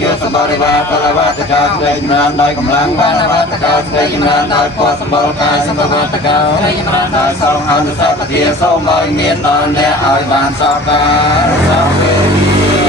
យោសបរិវារបលវត្តកោស្រីចម្រើនដោយកម្លាំងបានវត្តកោស្រីចម្រើនដោយពណ៌សម្បល់កាយសម្បវត្តកោស្រីចម្រើនដោយសងអនុសពធាសូមឲ្យមានដល់អ្នកឲ្យបានសពការសពវេលា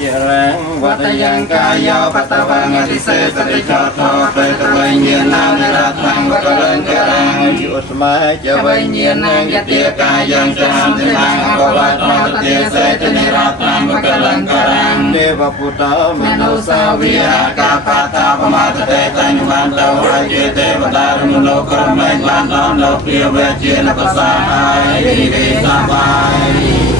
ជារាងវត្តយ៉ាងកាយោបតវងអតិសេសរិចតោប្រេតវិញ្ញាណនិរតង្វកលង្ករាងយុស្ម័យជាវិញ្ញាណយតិកាយ៉ាងចន្ទនាងបវត្តមតតិសេតនិរតង្វកលង្ករាងទេវពុទ្ធមនុស្សវិហាកាបតាបមតតេតញ្ញបានទៅហើយជាទេវតារមលោកក្រមែងបានដល់នៅព្រាវេជានប្រសាហើយរីសបាយ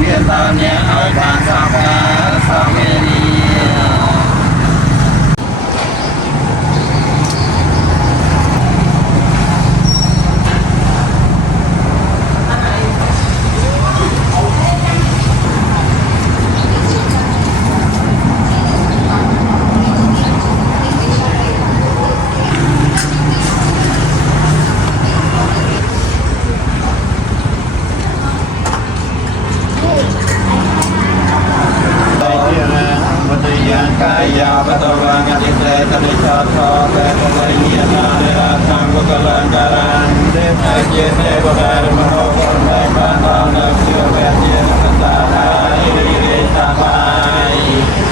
មានដល់អ្នកឲ្យបានសពការសពវេលាកាយាបតវងអតិសេតនិចតោពេតវិញ្ញាណនិរតង្វកលង្ការាងទេពជាទេវតារមណោករណៃបានដល់នៅជាវេជានកតាហើយរីសបាយ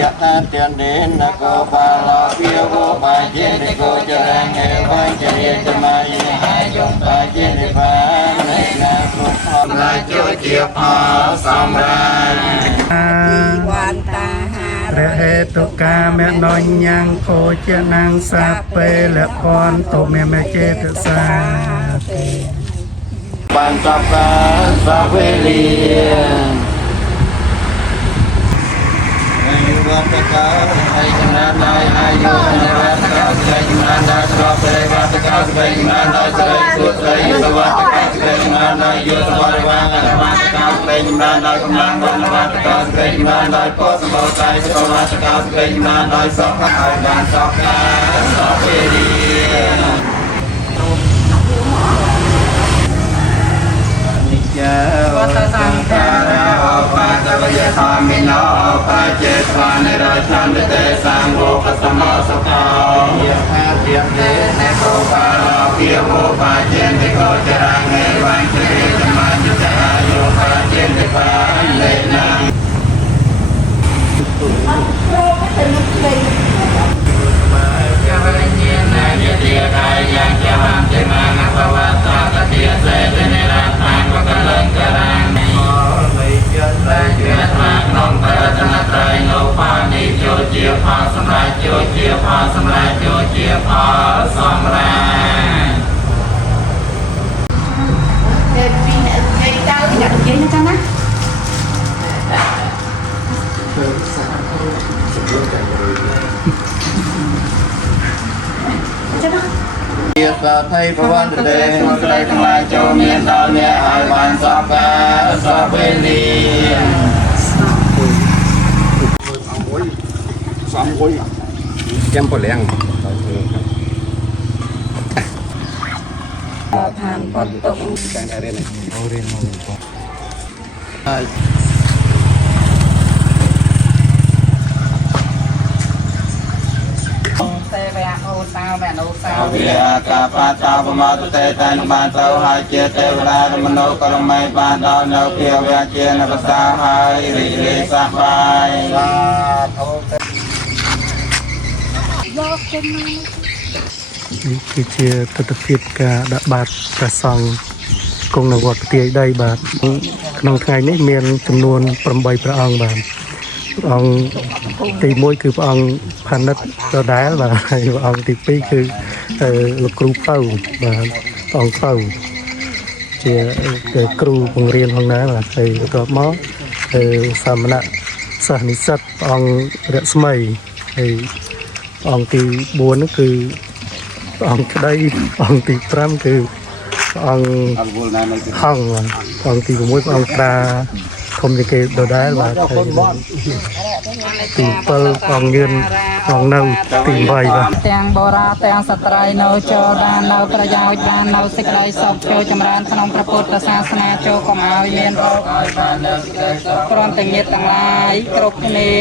យថាទានទេនកោបាលភិវោបាយេនិកោចរងអេវញ្ជរិយចមាយអាយុបាយេនិបាននៃណាគ្រប់ផលឡាយជួយជាផលសម្រាប់វន្តាហាព្រះហេតុកាមេណញ្ញងភោជនាងសាពេលពនទុមេមេចេតសាបានសពការសវេលាវត្តកោហើយចម្រើនដោយអាយុអរតកោស្រីចម្រើនដោយស្របព្រះវត្តកោស្រីចម្រើនដោយស្រីសុស្រីសវត្តកោស្រីចម្រើនដោយយុទ្ធបរិវារអរវត្តកោស្រីចម្រើនដោយកម្លាំងវត្តកោស្រីចម្រើនដោយពរសម្បល់កាយសវត្តកោស្រីចម្រើនដោយសុខឲ្យបានសុខការសពវេលាវត្តសង្ការៈអបាតវយធម្មិណោបច្ចេស្វានិរឆន្ទតេសង្ឃោបសមោសកោយថាទានទេនកោបាលភិវោបាយេនិកោចរងេវញ្ជរិយចមាញ់អាយុបាយេនិបានលេណាយតិកាយ៉ាងជាមចេមានបវត្តតតិសេតនិរតង្វកលង្ករាងនៃចិត្តតែជាក្នុងបរតនត្រ័យនៅបានិយោជាផលសម្រាប់យោជាផលសម្រាប់យោជាផលសម្រាប់ពេលពីអ្នកទៅអ្នកនិយាយចឹងណាជាសាថៃប្រវត្តិទេសុស្រីទាំងឡាយចូលមានដល់អ្នកឲ្យបានសពការសពវេលាសំមួយចាំពលៀងឋានបតតុតែរៀនអូរៀនមកហើយវិហាកាបតាបមតតេតែនបានទៅហើយជាទេវតារមណោករមែងបានដល់នៅភាវៈជានប្រសាហើយរីករាយសប្បាយសាធុយកចេញមក នេះគឺជាទស្សនវិជ្ជាការដាក់បាតព្រះសង្ឃគង់នៅវត្តផ្ទាយដីបាទក្នុងថ្ងៃនេះមានចំនួន8ព្រះអង្គបាទព្រះអង្គទី1គឺព្រះអង្គផានិតដដែលបាទហើយព្រះអង្គទី2គឺលោកគ្រូពៅបាទព្រះអង្គពៅជាគ្រូបង្រៀនផងដែរបាទហើយបន្ទាប់មកសាមណៈសិស្សនិស្សិតព្រះអង្គរស្មីហើយព្រះអង្គទី4នោះគឺព្រះអង្គក្តីព្រះអង្គទី5គឺព្រះអង្គហង្សព្រះអង្គទី6ព្រះអង្គត្រាធំជាងគេដដែលបាទហើយទី7ព្រះអង្គញឿនព្រះអង្គនៅទី8បាទទាំងបរាទាំងស្ត្រីនៅចូលបាននៅប្រយោជន៍បាននៅសេចក្តីសុខចូលចម្រើនក្នុងព្រះពុទ្ធសាសនាចូលកុំឲ្យមានរោគឲ្យបាននៅសេចក្តីសុខព្រមទាំងញាតិទាំងឡាយគ្រប់គ្នា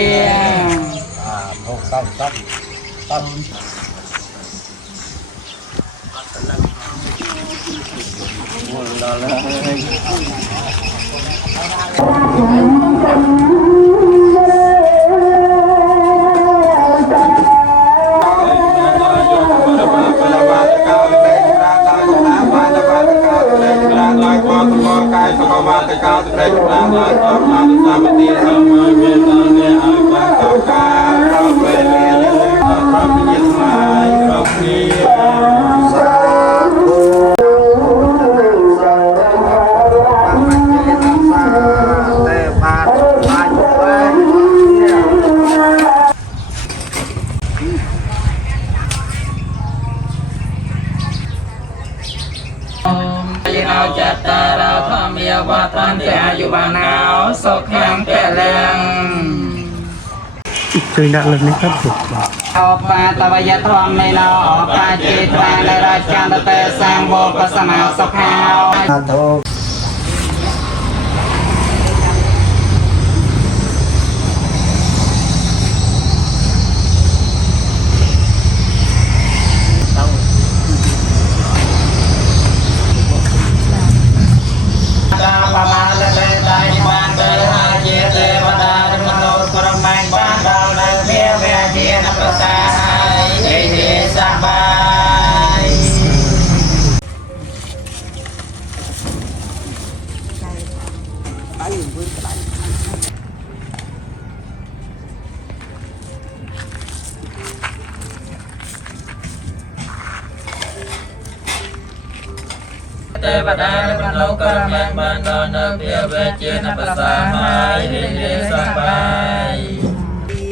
จัตตาราธรรมยวัฏันติอายุวันโนสุขังพลังជួយដាក់លើនេះครับអបាតវយធម្មមេណោអបាចេតវានរាជន្តតេសង្វោបសមោសុខោទេវតាក្នុងលោកក្រមបានដល់នៅភាវៈជានប្រសាហើយរីសប្បាយ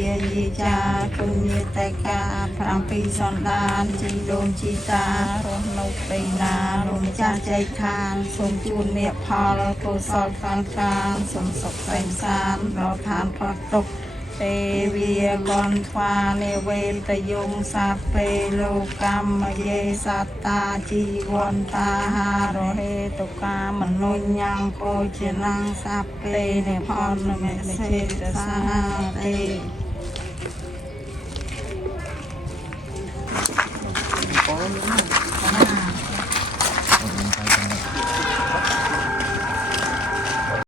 យាយចាគុញតេកា7សន្តានជីដូនជីតារស់នៅពីណាលោកម្ចាស់ចៃខានសូមជូនមេផលកុសលខាងខាងសូមសុខសេមសានដល់ឋានផុតទុក្ខទេវាកនថ្វានេវេតយងសាពេលោកកម្មយេសត្តាជីវន្តាហារហេតុកាមនុញ្ញំពោជាណងសាពេនេផលនមេសេតសាទេ